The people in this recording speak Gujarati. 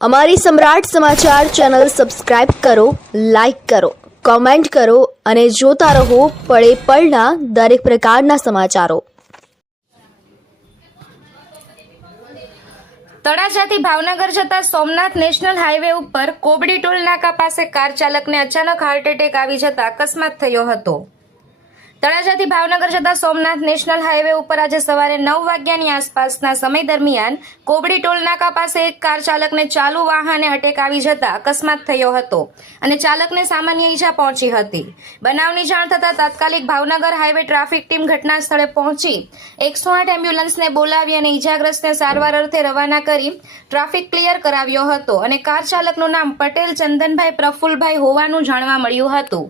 અમારી સમ્રાટ સમાચાર ચેનલ સબસ્ક્રાઇબ કરો, લાઇક કરો, કોમેન્ટ કરો અને જોતા રહો પળે પળના દરેક પ્રકારના સમાચારો. તળાજાથી ભાવનગર જતા સોમનાથ નેશનલ હાઈવે ઉપર કોબડી ટોલ નાકા પાસે કાર ચાલકને અચાનક હાર્ટ એટેક આવી જતા અકસ્માત થયો હતો. તળાજાથી ભાવનગર જતા સોમનાથ નેશનલ હાઈવે ઉપર આજે સવારે નવ વાગ્યાની આસપાસના સમય દરમિયાન કોબડી ટોલનાકા પાસે એક કાર ચાલકને ચાલુ વાહને અટેક આવી જતા અકસ્માત થયો હતો અને ચાલકને સામાન્ય ઈજા પહોંચી હતી. બનાવની જાણ થતાં તાત્કાલિક ભાવનગર હાઈવે ટ્રાફિક ટીમ ઘટના સ્થળે પહોંચી એકસો આઠ એમ્બ્યુલન્સને બોલાવી અને ઈજાગ્રસ્તને સારવાર અર્થે રવાના કરી ટ્રાફિક ક્લિયર કરાવ્યો હતો અને કાર ચાલકનું નામ પટેલ ચંદનભાઈ પ્રફુલભાઈ હોવાનું જાણવા મળ્યું હતું.